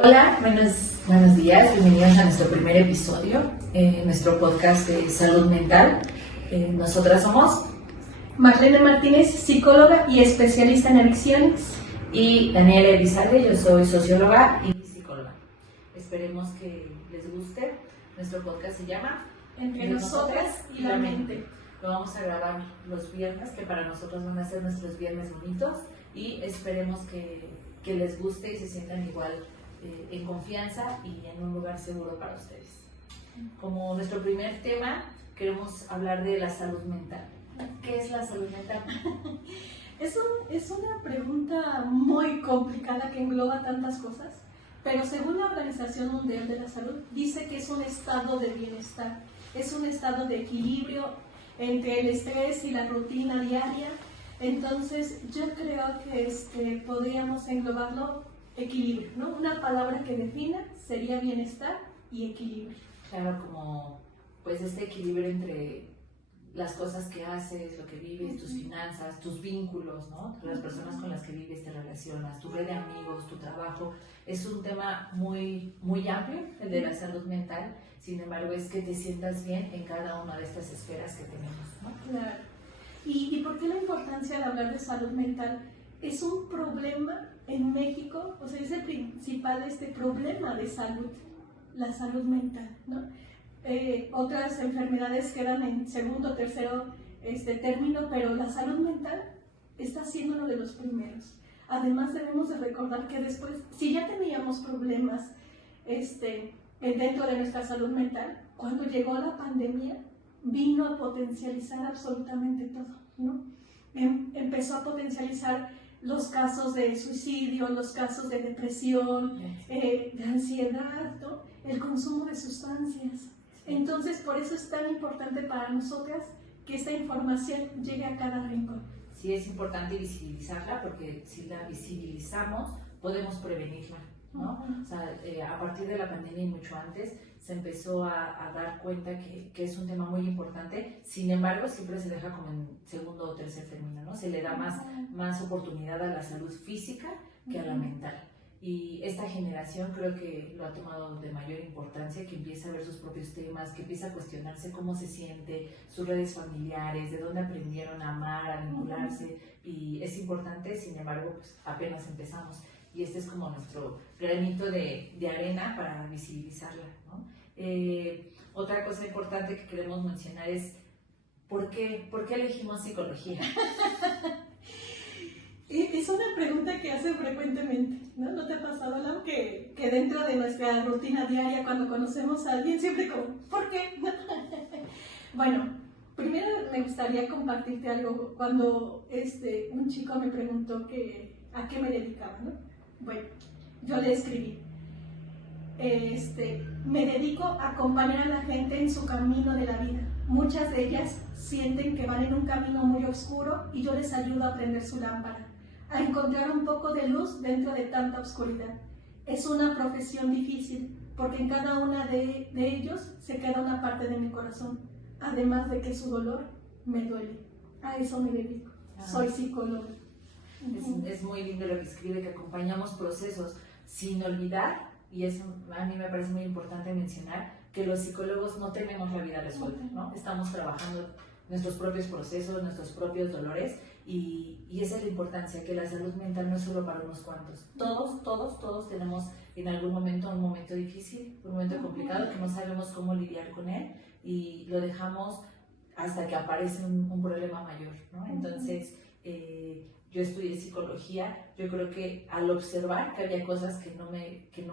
Hola, buenos días, bienvenidos a nuestro primer episodio, nuestro podcast de salud mental. Nosotras somos Marlene Martínez, psicóloga y especialista en adicciones. Y Daniela Elizalde, yo soy socióloga y psicóloga. Esperemos que les guste. Nuestro podcast se llama Entre nosotras y la mente. Lo vamos a grabar los viernes, que para nosotros van a ser nuestros viernes bonitos, y esperemos que les guste y se sientan igual en confianza y en un lugar seguro para ustedes. Como nuestro primer tema, queremos hablar de la salud mental. ¿Qué es la salud mental? Es una pregunta muy complicada que engloba tantas cosas, pero según la Organización Mundial de la Salud, dice que es un estado de bienestar, es un estado de equilibrio entre el estrés y la rutina diaria. Entonces, yo creo que podríamos englobarlo equilibrio, ¿no? Una palabra que defina sería bienestar y equilibrio. Claro, como pues este equilibrio entre las cosas que haces, lo que vives, tus finanzas, tus vínculos, ¿no? Las personas con las que vives, te relacionas, tu red de amigos, tu trabajo. Es un tema muy, muy amplio, el de la salud mental. Sin embargo, es que te sientas bien en cada una de estas esferas que tenemos, ¿no? Claro. ¿Y por qué la importancia de hablar de salud mental? Es un problema en México, o sea, es el principal problema de salud, la salud mental, ¿no? Otras enfermedades quedan en segundo o tercero término, pero la salud mental está siendo uno de los primeros. Además, debemos de recordar que después, si ya teníamos problemas dentro de nuestra salud mental, cuando llegó la pandemia, vino a potencializar absolutamente todo, ¿no? Empezó a potencializar los casos de suicidio, los casos de depresión, de ansiedad, ¿no? El consumo de sustancias. Entonces, por eso es tan importante para nosotras que esta información llegue a cada rincón. Sí, es importante visibilizarla, porque si la visibilizamos, podemos prevenirla, ¿no? O sea, a partir de la pandemia y mucho antes, se empezó a dar cuenta que es un tema muy importante. Sin embargo, siempre se deja como en segundo o tercer término, ¿no? Se le da más oportunidad a la salud física que a la mental. Y esta generación creo que lo ha tomado de mayor importancia, que empieza a ver sus propios temas, que empieza a cuestionarse cómo se siente, sus redes familiares, de dónde aprendieron a amar, a vincularse. Y es importante, sin embargo, pues apenas empezamos. Y este es como nuestro granito de arena para visibilizarla, ¿no? Otra cosa importante que queremos mencionar es ¿por qué elegimos psicología? Es una pregunta que hacen frecuentemente, ¿no? ¿No te ha pasado, Lam, que dentro de nuestra rutina diaria, cuando conocemos a alguien, siempre como, ¿por qué? Bueno, primero me gustaría compartirte algo. Cuando un chico me preguntó a qué me dedicaba, ¿no? Bueno, yo le escribí, me dedico a acompañar a la gente en su camino de la vida. Muchas de ellas sienten que van en un camino muy oscuro y yo les ayudo a prender su lámpara, a encontrar un poco de luz dentro de tanta oscuridad. Es una profesión difícil, porque en cada una de ellos se queda una parte de mi corazón, además de que su dolor me duele. A eso me dedico. Soy psicóloga. Es muy lindo lo que escribe, que acompañamos procesos sin olvidar, y eso a mí me parece muy importante mencionar, que los psicólogos no tenemos la vida resuelta, ¿no? Estamos trabajando nuestros propios procesos, nuestros propios dolores, y esa es la importancia, que la salud mental no es solo para unos cuantos. Todos tenemos en algún momento un momento difícil, un momento complicado, que no sabemos cómo lidiar con él, y lo dejamos hasta que aparece un problema mayor, ¿no? Entonces, yo estudié psicología. Yo creo que al observar que había cosas que no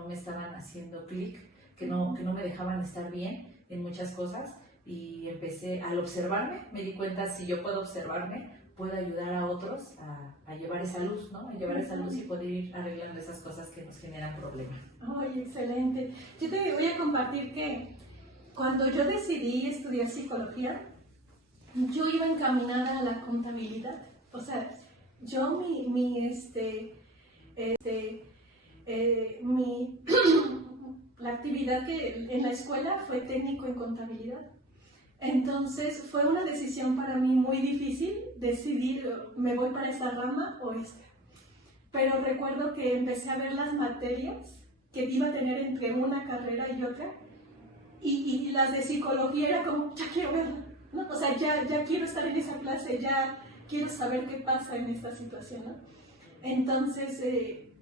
me estaban haciendo clic, que no me dejaban estar bien en muchas cosas, y empecé, al observarme, me di cuenta, si yo puedo observarme, puedo ayudar a otros a llevar esa luz, ¿no? A llevar esa luz y poder ir arreglando esas cosas que nos generan problemas. ¡Ay, excelente! Yo te voy a compartir que cuando yo decidí estudiar psicología, yo iba encaminada a la contabilidad. O sea, yo la actividad que en la escuela fue técnico en contabilidad. Entonces fue una decisión para mí muy difícil decidir, me voy para esta rama o esta. Pero recuerdo que empecé a ver las materias que iba a tener entre una carrera y otra, y las de psicología era como, ya quiero verla, ¿no? O sea, ya quiero estar en esa clase, ya quiero saber qué pasa en esta situación, ¿no? Entonces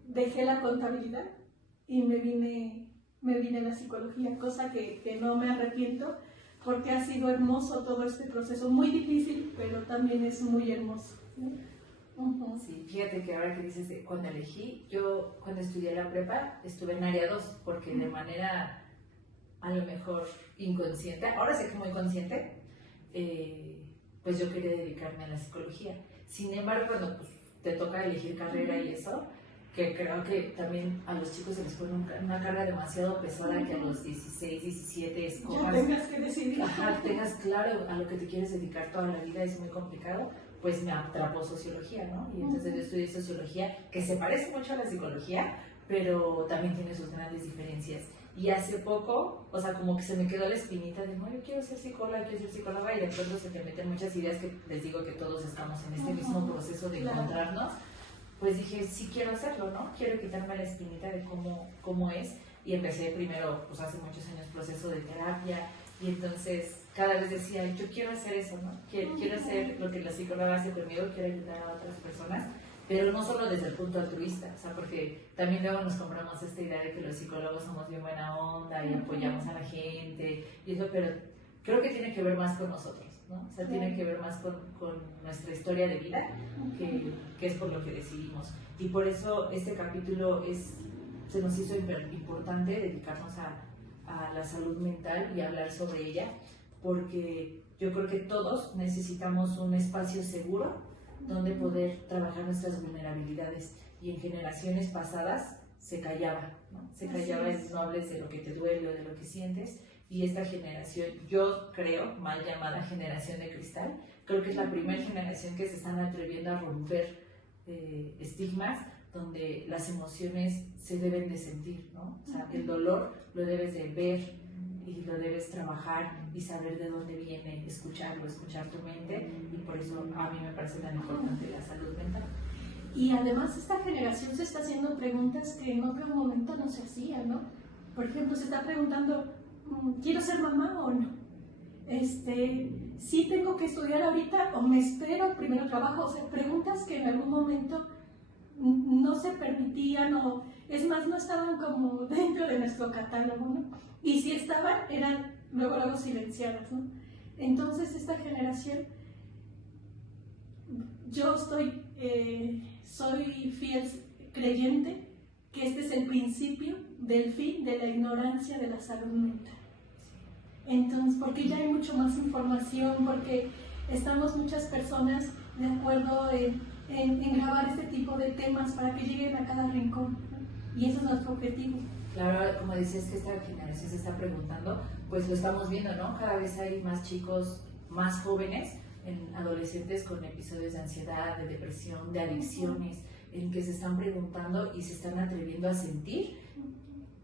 dejé la contabilidad y me vine a la psicología, cosa que no me arrepiento, porque ha sido hermoso todo este proceso, muy difícil, pero también es muy hermoso, ¿no? Sí, fíjate que ahora que dices de cuando elegí, yo cuando estudié la prepa estuve en área 2 porque de manera a lo mejor inconsciente, ahora sé que muy consciente, pues yo quería dedicarme a la psicología. Sin embargo, cuando pues, te toca elegir carrera y eso, que creo que también a los chicos se les pone una carga demasiado pesada que a los 16, 17 escojas, ya tengas que decidir. Ajá, tengas claro a lo que te quieres dedicar toda la vida, es muy complicado. Pues me atrapó sociología, ¿no? Y entonces yo estudié sociología, que se parece mucho a la psicología, pero también tiene sus grandes diferencias. Y hace poco, o sea, como que se me quedó la espinita de, no, yo quiero ser psicóloga, y de pronto se te meten muchas ideas que les digo que todos estamos en este mismo proceso de encontrarnos. Pues dije, sí quiero hacerlo, ¿no? Quiero quitarme la espinita de cómo es. Y empecé primero, pues hace muchos años, proceso de terapia. Y entonces cada vez decía, yo quiero hacer eso, ¿no? Quiero hacer lo que la psicóloga hace conmigo, quiero ayudar a otras personas, pero no solo desde el punto altruista, o sea, porque también luego nos compramos esta idea de que los psicólogos somos bien buena onda y apoyamos a la gente, y eso, pero creo que tiene que ver más con nosotros, ¿no? O sea, tiene que ver más con nuestra historia de vida, que es por lo que decidimos. Y por eso este capítulo se nos hizo importante dedicarnos a la salud mental y hablar sobre ella, porque yo creo que todos necesitamos un espacio seguro donde poder trabajar nuestras vulnerabilidades, y en generaciones pasadas se callaba, ¿no? Se callaba en no hables de lo que te duele o de lo que sientes, y esta generación, yo creo, mal llamada generación de cristal, creo que es la primera generación que se están atreviendo a romper estigmas donde las emociones se deben de sentir, ¿no? O sea, el dolor lo debes de ver y lo debes trabajar y saber de dónde viene, escuchar tu mente, y por eso a mí me parece tan importante la salud mental. Y además esta generación se está haciendo preguntas que en otro momento no se hacían, ¿no? Por ejemplo, se está preguntando, ¿quiero ser mamá o no? ¿Sí tengo que estudiar ahorita o me espero, primero trabajo? O sea, preguntas que en algún momento no se permitían, o es más, no estaban como dentro de nuestro catálogo, ¿no? Y si estaban, eran luego silenciadas, ¿no? Entonces esta generación, yo soy fiel creyente que este es el principio del fin de la ignorancia de la salud mental. Entonces, porque ya hay mucho más información, porque estamos muchas personas de acuerdo en grabar este tipo de temas para que lleguen a cada rincón, ¿no? Y ese es nuestro objetivo. Claro, como decías que esta generación se está preguntando, pues lo estamos viendo, ¿no? Cada vez hay más chicos, más jóvenes, adolescentes con episodios de ansiedad, de depresión, de adicciones, en que se están preguntando y se están atreviendo a sentir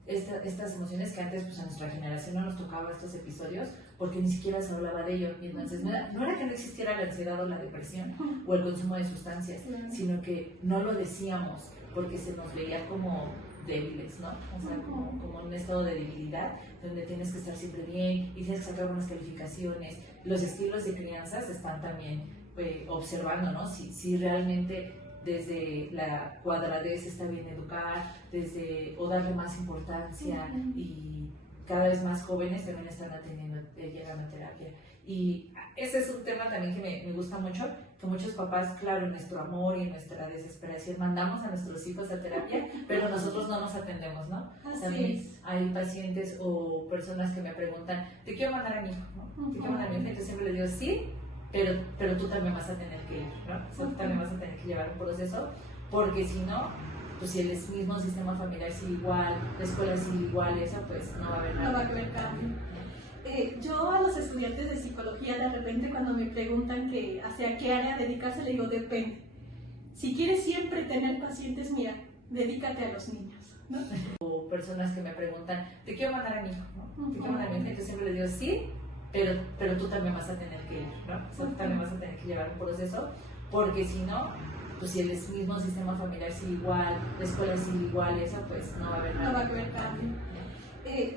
estas emociones que antes, pues a nuestra generación no nos tocaba estos episodios porque ni siquiera se hablaba de ello. Y entonces no era que no existiera la ansiedad o la depresión o el consumo de sustancias, sino que no lo decíamos porque se nos veía como débiles, ¿no? O sea, como un estado de debilidad donde tienes que estar siempre bien y tienes que sacar buenas calificaciones. Los estilos de crianza se están también observando, ¿no? Si realmente desde la cuadradez está bien educar, o darle más importancia, y cada vez más jóvenes también están llegando a terapia. Y ese es un tema también que me gusta mucho, que muchos papás, claro, en nuestro amor y en nuestra desesperación mandamos a nuestros hijos a terapia, pero nosotros no nos atendemos, ¿no? También hay pacientes o personas que me preguntan, te quiero mandar a mi hijo, ¿no? Te quiero mandar a mi hijo, entonces siempre les digo, sí, pero tú también vas a tener que ir, ¿no? O sea, tú también vas a tener que llevar un proceso, porque si no, pues si el mismo sistema familiar sigue igual, la escuela sigue igual, eso pues no va a haber nada. No va a haber cambio. Yo a los estudiantes de psicología, de repente cuando me preguntan hacia qué área dedicarse, le digo, depende. Si quieres siempre tener pacientes, mira, dedícate a los niños, ¿no? O personas que me preguntan, te quiero mandar a mi hijo, ¿no? Te quiero mandar a mi hijo, entonces siempre les digo, sí, pero tú también vas a tener que ir, ¿no? O sea, tú también vas a tener que llevar un proceso, porque si no, pues si el mismo sistema familiar sigue igual, la escuela sigue igual, eso pues no va a haber nada. No va a haber cambio.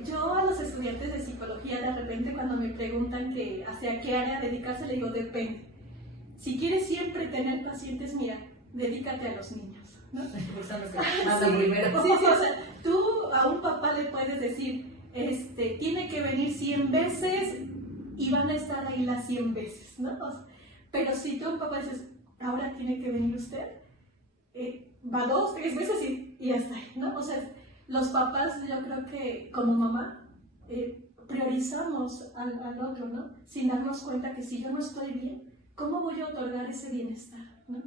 Yo a los estudiantes de psicología de repente cuando me preguntan que hacia qué área dedicarse, le digo depende. Si quieres siempre tener pacientes, mira, dedícate a los niños, ¿no? Primero. Sí, o sea, tú a un papá le puedes decir, tiene que venir 100 veces y van a estar ahí las 100 veces, ¿no? Pero si tú a un papá dices, ahora tiene que venir usted, va 2, 3 veces y ya está, ¿no? O sea, los papás, yo creo que como mamá, priorizamos al otro, ¿no? Sin darnos cuenta que si yo no estoy bien, ¿cómo voy a otorgar ese bienestar, ¿no?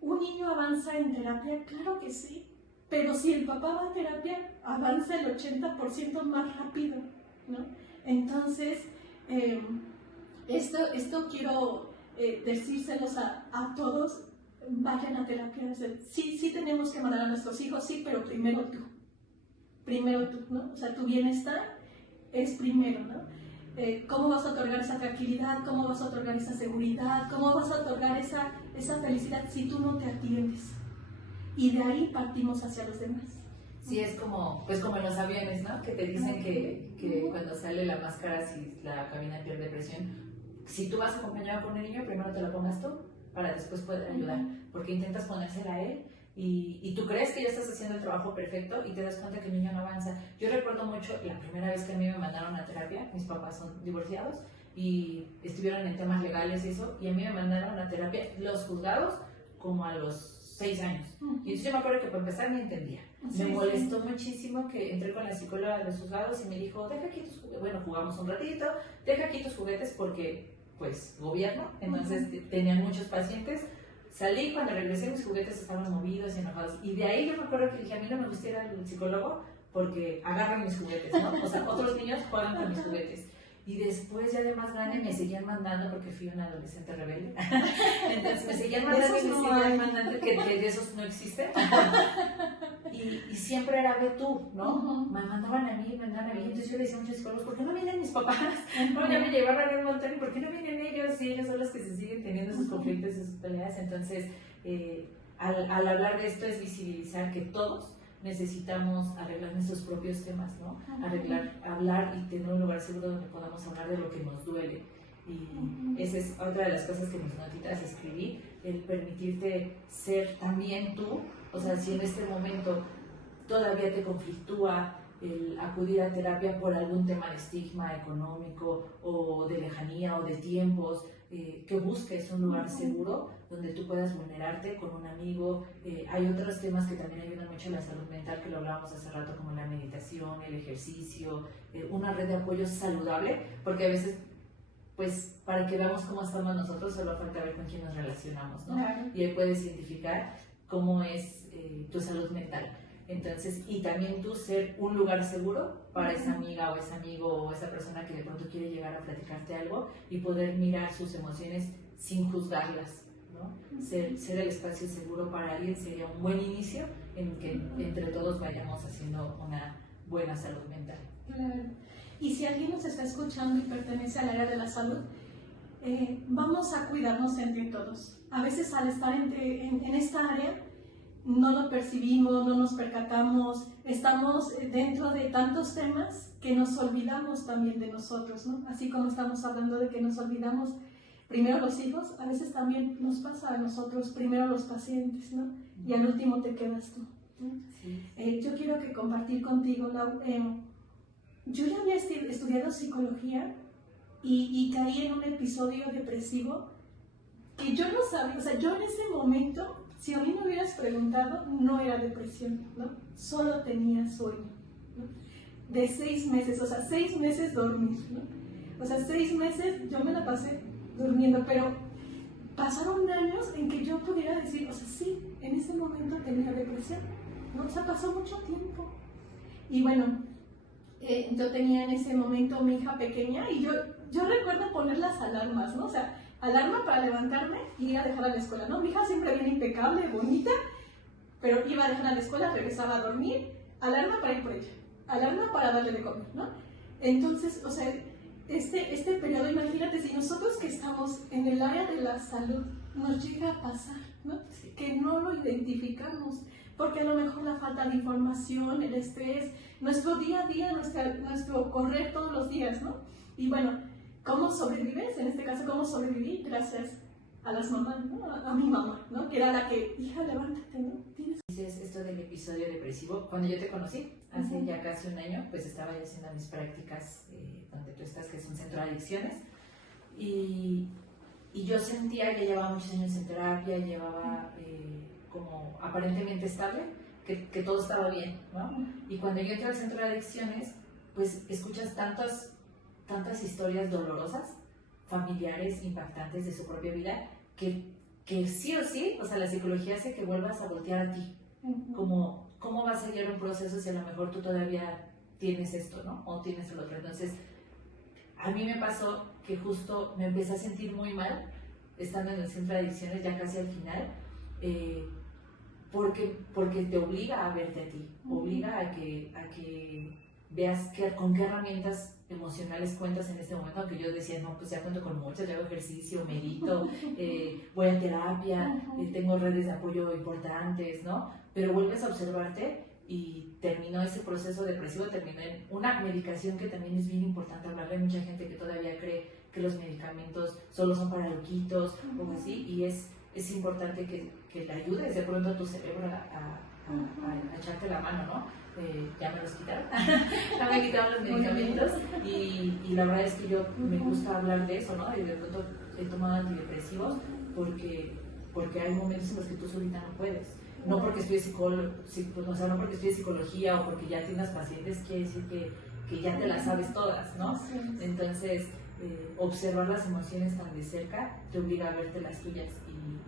¿Un niño avanza en terapia? Claro que sí, pero si el papá va a terapia, avanza el 80% más rápido, ¿no? Entonces, esto quiero decírselos a todos, vayan a terapia. Sí tenemos que mandar a nuestros hijos, sí, pero primero tú, ¿no? O sea, tu bienestar es primero, ¿no? ¿Cómo vas a otorgar esa tranquilidad? ¿Cómo vas a otorgar esa seguridad? ¿Cómo vas a otorgar esa felicidad si tú no te atiendes? Y de ahí partimos hacia los demás. Sí, es como en los aviones, ¿no? Que te dicen que cuando sale la máscara, si la cabina pierde presión, si tú vas acompañado con un niño, primero te la pongas tú para después poder ayudar, porque intentas ponérsela a él y tú crees que ya estás haciendo el trabajo perfecto y te das cuenta que el niño no avanza. Yo recuerdo mucho la primera vez que a mí me mandaron a terapia, mis papás son divorciados y estuvieron en temas legales y eso, y a mí me mandaron a terapia los juzgados como a los 6 años. Y yo me acuerdo que para empezar ni entendía. Me molestó muchísimo que entré con la psicóloga de los juzgados y me dijo, deja aquí tus juguetes, bueno, jugamos un ratito, deja aquí tus juguetes porque, pues, gobierno, entonces tenían muchos pacientes. Salí, cuando regresé mis juguetes estaban movidos y enojados. Y de ahí yo me acuerdo que dije, a mí no me gusta ir al psicólogo porque agarran mis juguetes, ¿no? O sea, otros niños juegan con mis juguetes. Y después, ya de más grande, me seguían mandando, porque fui una adolescente rebelde. Entonces me seguían mandando y me seguían mandando, que de esos no existe. Y siempre era, ve tú, ¿no? Me mandaban a mí, Entonces yo le decía a muchos psicólogos, ¿por qué no vienen mis papás? No, ya me llevaron un montón, ¿y por qué no vienen ellos? Y ellos son los que se siguen teniendo sus conflictos y sus peleas. Entonces, al hablar de esto es visibilizar que todos necesitamos arreglar nuestros propios temas, ¿no? Hablar y tener un lugar seguro donde podamos hablar de lo que nos duele. Y esa es otra de las cosas que en mis notitas escribí, el permitirte ser también tú. O sea, si en este momento todavía te conflictúa el acudir a terapia por algún tema de estigma económico o de lejanía o de tiempos, que busques un lugar seguro donde tú puedas vulnerarte con un amigo. Hay otros temas que también ayudan mucho a la salud mental, que lo hablábamos hace rato, como la meditación, el ejercicio, una red de apoyo saludable, porque a veces, pues, para que veamos cómo estamos nosotros, solo falta ver con quién nos relacionamos, ¿no? Claro. Y ahí puedes identificar cómo es tu salud mental. Entonces, y también tú ser un lugar seguro para esa amiga o ese amigo o esa persona que de pronto quiere llegar a platicarte algo y poder mirar sus emociones sin juzgarlas, ¿no? Ser el espacio seguro para alguien sería un buen inicio en que entre todos vayamos haciendo una buena salud mental. Claro. Y si alguien nos está escuchando y pertenece al área de la salud, vamos a cuidarnos entre todos. A veces al estar en esta área, no lo percibimos, no nos percatamos, estamos dentro de tantos temas que nos olvidamos también de nosotros, ¿no? Así como estamos hablando de que nos olvidamos primero los hijos, a veces también nos pasa a nosotros, primero los pacientes, ¿no? Y al último te quedas tú, ¿no? Sí. Yo quiero que compartir contigo, Lau, yo ya había estudiado psicología y caí en un episodio depresivo que yo no sabía, o sea, yo en ese momento, si a mí me hubieras preguntado, no era depresión, ¿no? Solo tenía sueño, ¿no? De 6 meses, o sea, 6 meses dormir, ¿no? O sea, 6 meses yo me la pasé durmiendo, pero pasaron años en que yo pudiera decir, o sea, sí, en ese momento tenía depresión, ¿no? O sea, pasó mucho tiempo. Y bueno, yo tenía en ese momento mi hija pequeña y yo recuerdo poner las alarmas, ¿no? O sea, alarma para levantarme y ir a dejar a la escuela, ¿no? Mi hija siempre viene impecable, bonita, pero iba a dejar a la escuela, regresaba a dormir, alarma para ir por ella, alarma para darle de comer, ¿no? Entonces, o sea, este periodo, imagínate, si nosotros que estamos en el área de la salud nos llega a pasar, ¿no? Sí. Que no lo identificamos, porque a lo mejor la falta de información, el estrés, nuestro día a día, nuestro correr todos los días, ¿no? Y bueno, ¿cómo sobrevives? En este caso, ¿cómo sobreviví? Gracias a las mamás, ¿no? A mi mamá, ¿no? Que era la que, hija, levántate, ¿no? Dices esto del episodio depresivo. Cuando yo te conocí, hace ya casi un año, pues estaba yo haciendo mis prácticas donde tú estás, que es un centro de adicciones. Y yo sentía que llevaba muchos años en terapia, llevaba como aparentemente estable, que todo estaba bien, ¿no? Y cuando yo entré al centro de adicciones, pues escuchas tantas historias dolorosas, familiares, impactantes de su propia vida, que sí o sí, o sea, la psicología hace que vuelvas a voltear a ti. Como, ¿cómo vas a llevar un proceso si a lo mejor tú todavía tienes esto, ¿no? O tienes el otro. Entonces, a mí me pasó que justo me empecé a sentir muy mal estando en el centro de adicciones ya casi al final, porque te obliga a verte a ti, obliga a que veas con qué herramientas emocionales cuentas en este momento, aunque yo decía, no, pues ya cuento con muchas, yo hago ejercicio, medito, voy a terapia, tengo redes de apoyo importantes, ¿no? Pero vuelves a observarte y terminó ese proceso depresivo, terminó en una medicación que también es bien importante hablarle. Hay mucha gente que todavía cree que los medicamentos solo son para loquitos o así, y es importante que le ayudes de pronto a tu cerebro a echarte la mano, ¿no? Ya me los quitaron, ya me quitaron los medicamentos y la verdad es que yo me gusta hablar de eso, ¿no? Y de pronto he tomado antidepresivos porque hay momentos en los que tú solita no puedes. No porque estudie no porque estudie psicología o porque ya tienes pacientes, quiere decir que ya te las sabes todas, ¿no? Entonces, observar las emociones tan de cerca te obliga a verte las tuyas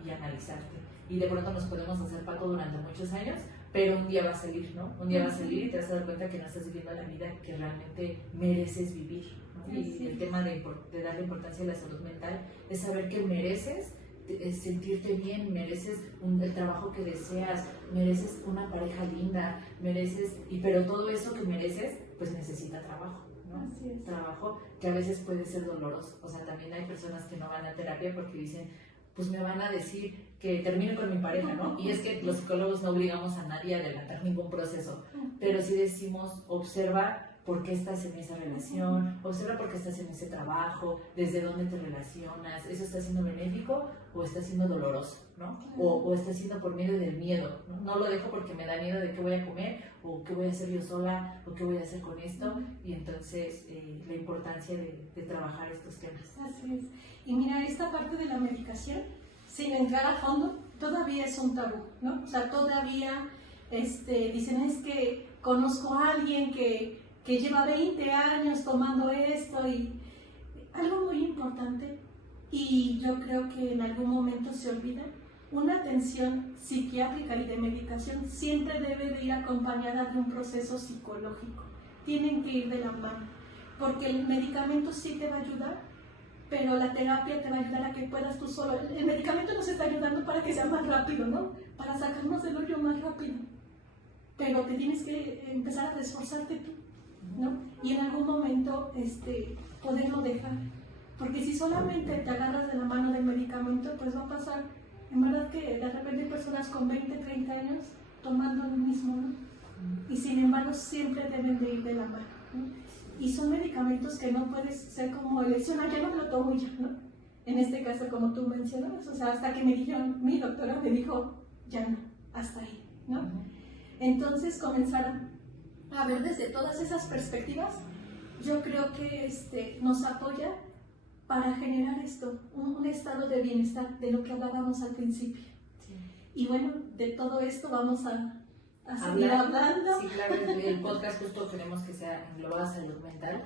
y analizarte. Y de pronto nos podemos hacer pato durante muchos años, pero un día va a salir, ¿no? Un día va a salir y te vas a dar cuenta que no estás viviendo la vida que realmente mereces vivir, ¿no? Y el tema de darle importancia a la salud mental es saber que mereces sentirte bien, mereces el trabajo que deseas, mereces una pareja linda, pero todo eso que mereces, pues necesita trabajo, ¿no? Trabajo que a veces puede ser doloroso. O sea, también hay personas que no van a terapia porque dicen, pues me van a decir que termine con mi pareja, ¿no? Y es que los psicólogos no obligamos a nadie a adelantar ningún proceso, pero sí decimos, observa por qué estás en esa relación, observa por qué estás en ese trabajo, desde dónde te relacionas, ¿eso está siendo benéfico o está siendo doloroso, ¿no? O está siendo por medio del miedo, ¿no? No lo dejo porque me da miedo de qué voy a comer, o qué voy a hacer yo sola, o qué voy a hacer con esto, y entonces la importancia de trabajar estos temas. Así es. Y mira, esta parte de la medicación, sin entrar a fondo, todavía es un tabú, ¿no? O sea, todavía dicen, es que conozco a alguien que lleva 20 años tomando esto, y algo muy importante, y yo creo que en algún momento se olvida, una atención psiquiátrica y de medicación siempre debe de ir acompañada de un proceso psicológico. Tienen que ir de la mano, porque el medicamento sí te va a ayudar, pero la terapia te va a ayudar a que puedas tú solo. El medicamento nos está ayudando para que sea más rápido, ¿no? Para sacarnos del hoyo más rápido, pero te tienes que empezar a esforzarte tú, ¿no? Y en algún momento poderlo dejar, porque si solamente te agarras de la mano del medicamento, pues va a pasar, en verdad, que de repente hay personas con 20, 30 años tomando lo mismo, ¿no? Y sin embargo siempre deben de ir de la mano, ¿no? Y son medicamentos que no puedes ser como eleccionar, ya no me lo tomo ya, ¿no? En este caso, como tú mencionas, o sea, hasta que me dijeron, mi doctora me dijo, ya no, hasta ahí, ¿no? Entonces comenzar a ver desde todas esas perspectivas, yo creo que nos apoya para generar un estado de bienestar, de lo que hablábamos al principio. Sí. Y bueno, de todo esto vamos a seguir hablando. Sí, claro, el podcast justo queremos que sea englobada salud mental,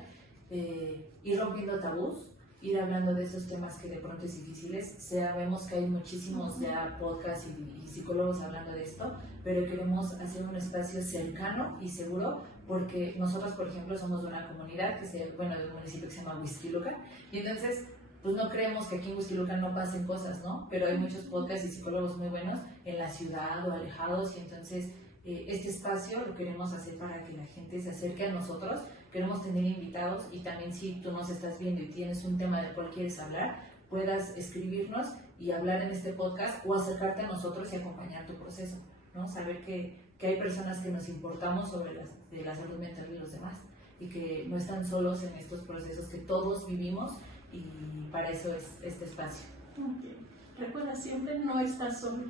ir rompiendo tabús, ir hablando de esos temas que de pronto es difíciles. Sabemos que hay muchísimos ya podcasts y psicólogos hablando de esto, pero queremos hacer un espacio cercano y seguro, porque nosotros, por ejemplo, somos de una comunidad de un municipio que se llama Huixquilucan, y entonces pues no creemos que aquí en Huixquilucan no pasen cosas, ¿no? Pero hay muchos podcasts y psicólogos muy buenos en la ciudad o alejados, y entonces este espacio lo queremos hacer para que la gente se acerque a nosotros. Queremos tener invitados, y también si tú nos estás viendo y tienes un tema del cual quieres hablar, puedas escribirnos y hablar en este podcast o acercarte a nosotros y acompañar tu proceso, ¿no? Saber que hay personas que nos importamos sobre de la salud mental de los demás y que no están solos en estos procesos que todos vivimos, y para eso es este espacio. Okay. Recuerda siempre, no estás solo.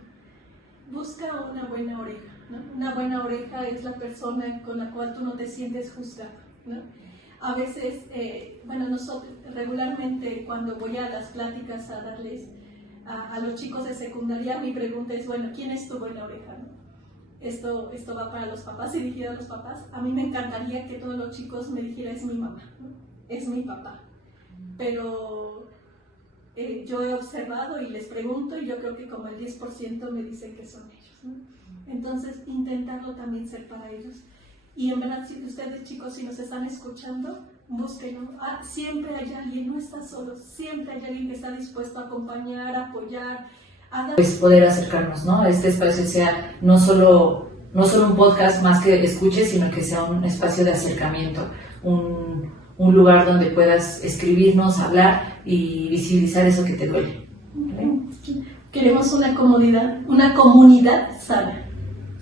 Busca una buena oreja, ¿no? Una buena oreja es la persona con la cual tú no te sientes juzgado, ¿no? A veces, nosotros regularmente cuando voy a las pláticas a darles a los chicos de secundaria, mi pregunta es, bueno, ¿quién es tu buena oreja, no? Esto va para los papás, dirigido a los papás. A mí me encantaría que todos los chicos me dijeran, es mi mamá, ¿no? Es mi papá. Pero yo he observado y les pregunto, y yo creo que como el 10% me dicen que son ellos, ¿no? Entonces, intentarlo también ser para ellos. Y en verdad, si ustedes chicos, si nos están escuchando, búsquenlo. Siempre hay alguien, no estás solo, siempre hay alguien que está dispuesto a acompañar, a apoyar, pues poder acercarnos, ¿no? Este espacio sea no solo un podcast más que escuches, sino que sea un espacio de acercamiento, un lugar donde puedas escribirnos, hablar y visibilizar eso que te duele. ¿Vale? Queremos una comunidad sana,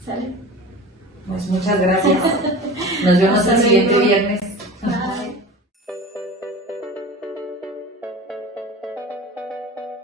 ¿sale? Pues muchas gracias. Nos vemos el siguiente viernes.